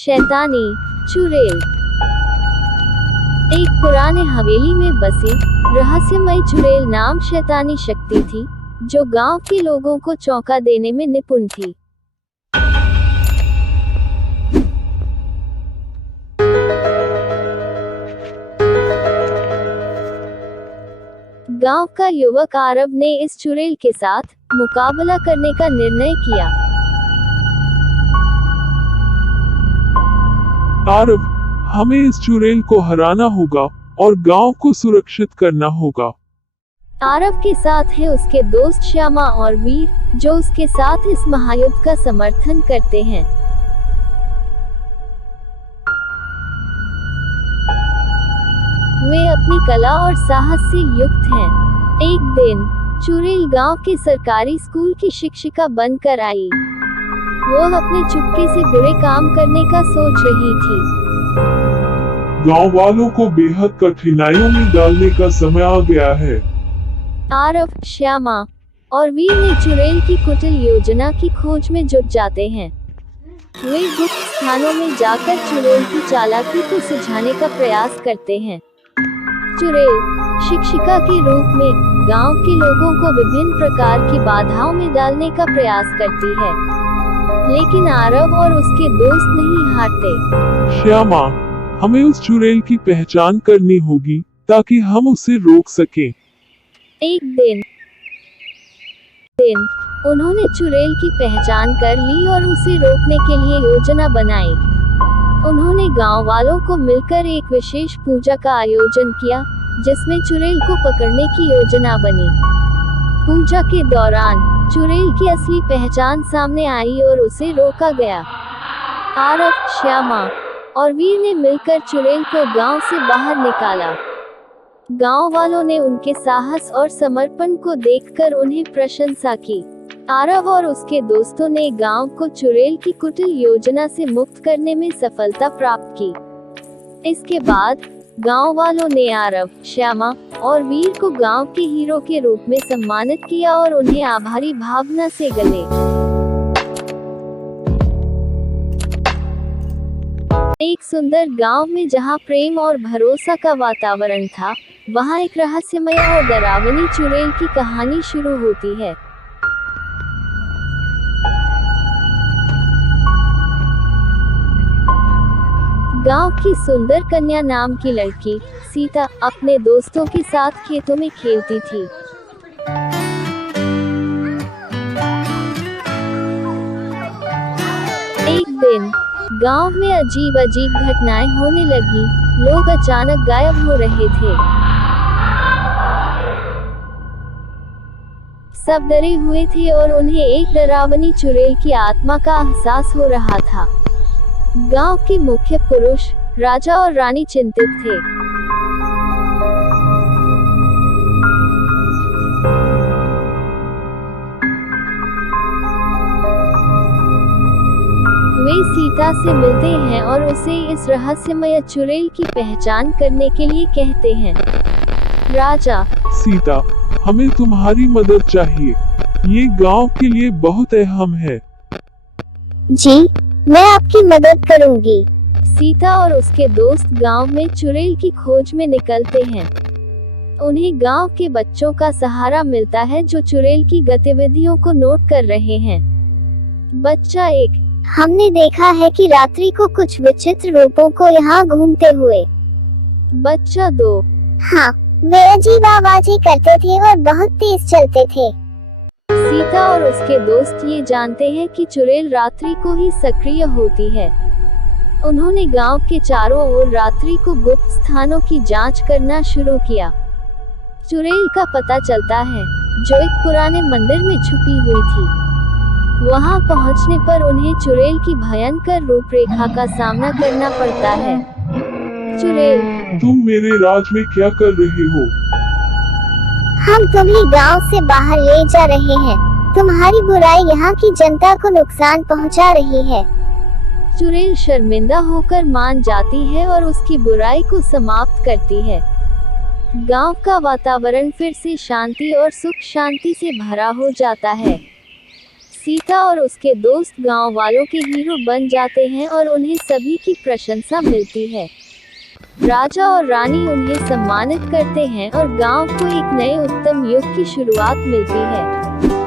शैतानी चुड़ैल। एक पुराने हवेली में बसी रहस्यमय चुड़ैल नाम शैतानी शक्ति थी, जो गांव के लोगों को चौंका देने में निपुण थी। गांव का युवक आरव ने इस चुड़ैल के साथ मुकाबला करने का निर्णय किया। आरव, हमें इस चुड़ैल को हराना होगा और गांव को सुरक्षित करना होगा। आरव के साथ है उसके दोस्त श्यामा और वीर, जो उसके साथ इस महायुद्ध का समर्थन करते हैं। वे अपनी कला और साहस से युक्त हैं। एक दिन चुड़ैल गांव के सरकारी स्कूल की शिक्षिका बनकर आई। वो अपने चुपके से बुरे काम करने का सोच रही थी। गांव वालों को बेहद कठिनाइयों में डालने का समय आ गया है। आरव, श्यामा और वीर ने चुड़ैल की कुटिल योजना की खोज में जुट जाते हैं। वे गुप्त स्थानों में जाकर चुड़ैल की चालाकी को सुझाने का प्रयास करते हैं। चुड़ैल शिक्षिका के रूप में गांव के लोगों को विभिन्न प्रकार की बाधाओं में डालने का प्रयास करती है, लेकिन आरव और उसके दोस्त नहीं हारते। श्यामा, हमें उस चुड़ैल की पहचान करनी होगी ताकि हम उसे रोक सकें। एक दिन उन्होंने चुड़ैल की पहचान कर ली और उसे रोकने के लिए योजना बनाई। उन्होंने गांव वालों को मिलकर एक विशेष पूजा का आयोजन किया, जिसमें चुड़ैल को पकड़ने की योजना बनी। पूजा के दौरान चुड़ैल की असली पहचान सामने आई और उसे रोका गया। आरव, श्यामा और वीर ने मिलकर चुड़ैल को गांव से बाहर निकाला। गांव वालों ने उनके साहस और समर्पण को देखकर उन्हें प्रशंसा की। आरव और उसके दोस्तों ने गांव को चुड़ैल की कुटिल योजना से मुक्त करने में सफलता प्राप्त की। इसके बाद गांव वालों ने आरव, श्यामा और वीर को गांव के हीरो के रूप में सम्मानित किया और उन्हें आभारी भावना से गले। एक सुंदर गांव में जहां प्रेम और भरोसा का वातावरण था, वहां एक रहस्यमय और डरावनी चुड़ैल की कहानी शुरू होती है। गांव की सुंदर कन्या नाम की लड़की सीता अपने दोस्तों के साथ खेतों में खेलती थी। एक दिन गांव में अजीब घटनाएं होने लगी। लोग अचानक गायब हो रहे थे। सब डरे हुए थे और उन्हें एक डरावनी चुड़ैल की आत्मा का एहसास हो रहा था। गांव के मुख्य पुरुष, राजा और रानी चिंतित थे। वे सीता से मिलते हैं और उसे इस रहस्यमय चुड़ैल की पहचान करने के लिए कहते हैं। राजा, सीता, हमें तुम्हारी मदद चाहिए। ये गांव के लिए बहुत अहम है। जी, मैं आपकी मदद करूंगी। सीता और उसके दोस्त गांव में चुड़ैल की खोज में निकलते हैं। उन्हें गांव के बच्चों का सहारा मिलता है, जो चुड़ैल की गतिविधियों को नोट कर रहे हैं। बच्चा 1, हमने देखा है कि रात्रि को कुछ विचित्र रूपों को यहाँ घूमते हुए। बच्चा 2, हाँ, वे अजीब आवाजें करते थे और बहुत तेज चलते थे। सीता और उसके दोस्त ये जानते हैं कि चुड़ैल रात्रि को ही सक्रिय होती है। उन्होंने गांव के चारों ओर रात्रि को गुप्त स्थानों की जांच करना शुरू किया। चुड़ैल का पता चलता है, जो एक पुराने मंदिर में छुपी हुई थी। वहां पहुंचने पर उन्हें चुड़ैल की भयंकर रूपरेखा का सामना करना पड़ता है। चुड़ैल, तुम मेरे राज में क्या कर रहे हो? हम तुम्हें गांव से बाहर ले जा रहे हैं। तुम्हारी बुराई यहाँ की जनता को नुकसान पहुँचा रही है। चुड़ैल शर्मिंदा होकर मान जाती है और उसकी बुराई को समाप्त करती है। गांव का वातावरण फिर से शांति और सुख शांति से भरा हो जाता है। सीता और उसके दोस्त गांव वालों के हीरो बन जाते हैं और उन्हें सभी की प्रशंसा मिलती है। राजा और रानी उन्हें सम्मानित करते हैं और गांव को एक नए उत्तम युग की शुरुआत मिलती है।